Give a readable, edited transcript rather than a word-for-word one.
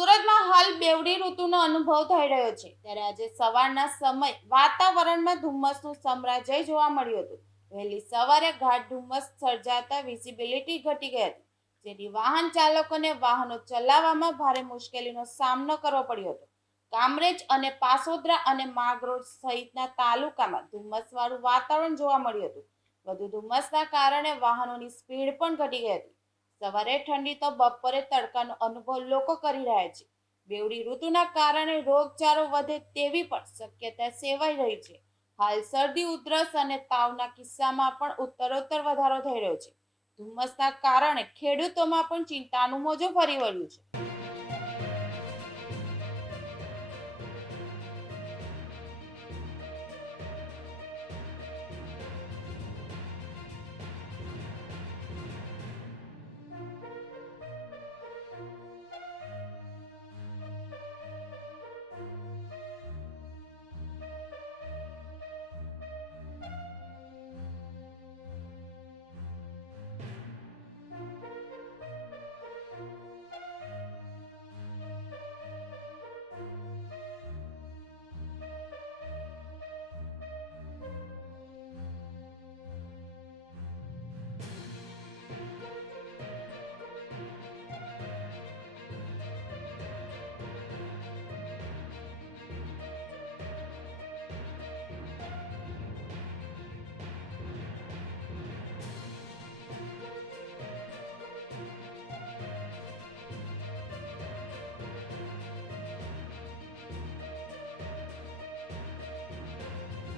સુરતમાં હાલ બેવડી ઋતુનો અનુભવ થઈ રહ્યો છે ત્યારે આજે સવારના સમય વાતાવરણમાં ધુમ્મસનું સામ્રાજ્ય જોવા મળ્યું હતું. વહેલી સવારે ગાઢ ધુમ્મસ સર્જાતા વિઝિબિલિટી ઘટી ગઈ હતી, જેથી વાહન ચાલકોને વાહનો ચલાવવામાં ભારે મુશ્કેલીનો સામનો કરવો પડ્યો હતો. કામરેજ અને પાસોદરા અને માગરોડ સહિતના તાલુકામાં ધુમ્મસવાળું વાતાવરણ જોવા મળ્યું હતું. વધુ ધુમ્મસના કારણે વાહનોની સ્પીડ પણ ઘટી ગઈ હતી. સવારે ઠંડી તો બપોરે તડકાનો અનુભવ લોકો કરી રહ્યા છે. બેવડી ઋતુના કારણે રોગચાળો વધે તેવી પણ શક્યતા સેવાઈ રહી છે. હાલ શરદી, ઉધરસ અને તાવના કિસ્સામાં પણ ઉત્તરોત્તર વધારો થઈ રહ્યો છે. ધુમ્મસના કારણે ખેડૂતોમાં પણ ચિંતાનું મોજું ફરી વળ્યું છે.